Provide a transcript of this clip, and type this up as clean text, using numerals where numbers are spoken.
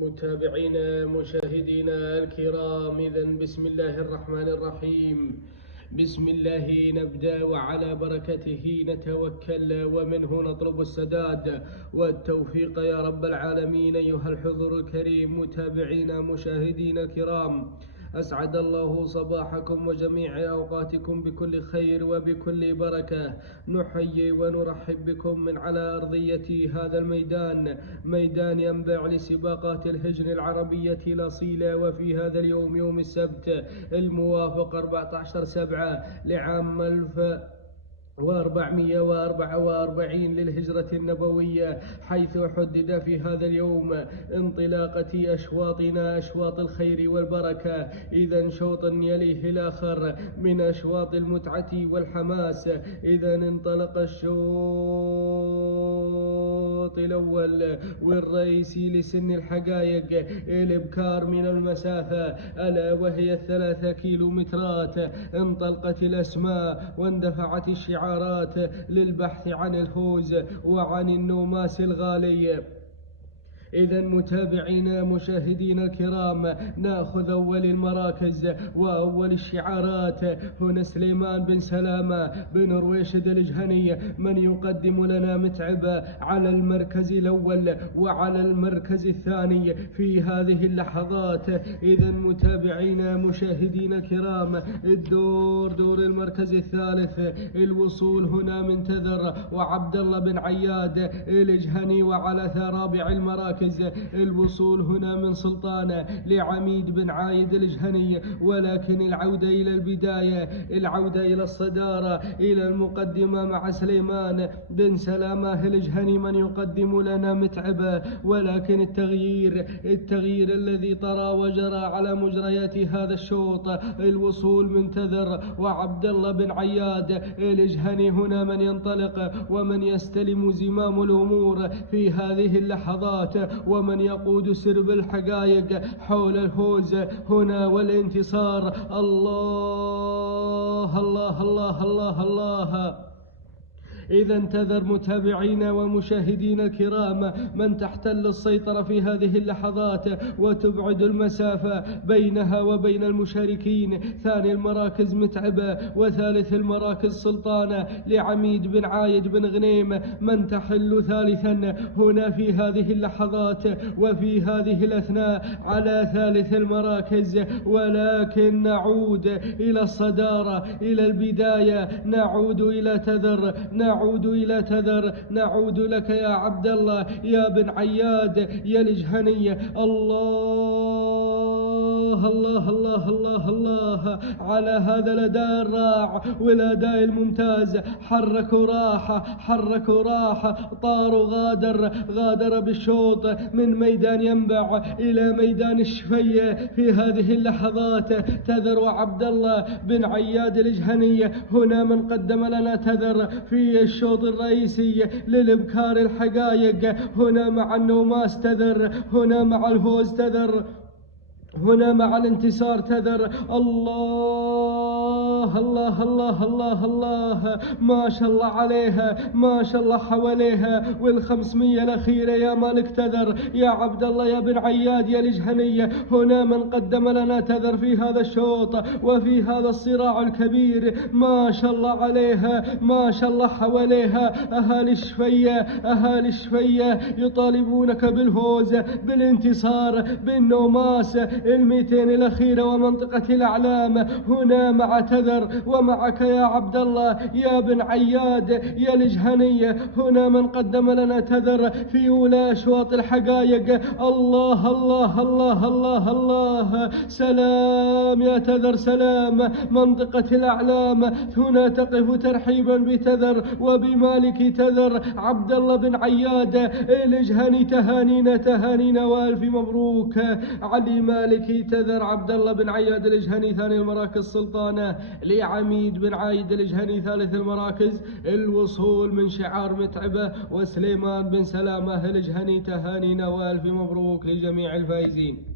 متابعينا مشاهدينا الكرام، إذن بسم الله الرحمن الرحيم. بسم الله نبدأ وعلى بركته نتوكل ومنه نطلب السداد والتوفيق يا رب العالمين. أيها الحضور الكريم متابعينا مشاهدينا الكرام، أسعد الله صباحكم وجميع أوقاتكم بكل خير وبكل بركة. نحيي ونرحب بكم من على أرضية هذا الميدان، ميدان ينبع لسباقات الهجن العربية الأصيلة. وفي هذا اليوم يوم السبت الموافق 14/7 لعام 1444 للهجرة النبوية، حيث حدد في هذا اليوم انطلاقة أشواطنا، أشواط الخير والبركة. إذا شوط يليه الآخر من أشواط المتعة والحماس. إذا انطلق الشوط الأول والرئيسي لسن الحقائق الإبكار من المسافة، ألا وهي 3 كيلومترات. انطلقت الأسماء واندفعت الشعارات للبحث عن الفوز وعن النوماس الغالي. إذا متابعينا مشاهدينا الكرام، نأخذ أول المراكز وأول الشعارات. هنا سليمان بن سلامة بن رويشد الجهني من يقدم لنا متعبة على المركز الأول وعلى المركز الثاني في هذه اللحظات. إذا متابعينا مشاهدينا الكرام، الدور دور المركز الثالث. الوصول هنا من تذر وعبد الله بن عياد الجهني، وعلى رابع المراكز الوصول هنا من سلطانة لعميد بن عايد الجهني. ولكن العودة إلى البداية، العودة إلى الصدارة، إلى المقدمة مع سليمان بن سلامة الجهني من يقدم لنا متعبة. ولكن التغيير الذي طرى وجرى على مجريات هذا الشوط، الوصول من تذر وعبد الله بن عياد الجهني هنا من ينطلق ومن يستلم زمام الأمور في هذه اللحظات، ومن يقود سرب الحقائق حول الفوز هنا والانتصار. الله الله الله الله الله. إذا انتظر متابعينا ومشاهدينا الكرام من تحتل السيطرة في هذه اللحظات وتبعد المسافة بينها وبين المشاركين. ثاني المراكز متعبة، وثالث المراكز سلطانة لعميد بن عايد بن غنيم من تحل ثالثا هنا في هذه اللحظات وفي هذه الأثناء على ثالث المراكز. ولكن نعود إلى الصدارة، إلى البداية، نعود إلى تذر، نعود إلى تذر، نعود لك يا عبد الله يا بن عياد يا الجهني. الله الله الله الله الله على هذا الأداء الرائع والأداء الممتاز. حركوا راحة، طاروا غادر بالشوط من ميدان ينبع إلى ميدان الشفية في هذه اللحظات. تذر وعبد الله بن عياد الجهني هنا من قدم لنا تذر في الشوط الرئيسي للإبكار الحقائق، هنا مع النوماس تذر، هنا مع الفوز تذر، هنا مع الانتصار تذر. الله الله الله الله الله، ما شاء الله عليها، ما شاء الله حواليها. وال500 الأخيرة يا مالك تذر يا عبد الله يا بن عياد يا الجهني هنا من قدم لنا تذر في هذا الشوط وفي هذا الصراع الكبير. ما شاء الله عليها، ما شاء الله حواليها. أهالي الشفية يطالبونك بالفوز بالانتصار بالنوماس 200 الأخيرة ومنطقة الأعلام هنا مع تذر ومعك يا عبد الله يا بن عياد يا الجهني هنا من قدم لنا تذر في أولى أشواط الحقائق. الله الله الله الله الله، سلام يا تذر سلام. منطقة الأعلام هنا تقف ترحيبا بتذر وبمالك تذر عبد الله بن عياد الجهني. تهانينا وألف مبروك. علي مالك تذر عبد الله بن عياد الجهني ثاني المراكز سلطانة لعميد بن عايد الجهني ثالث المراكز. الوصول من شعار متعبة وسليمان بن سلامة الجهني. تهانينا وألف مبروك لجميع الفائزين.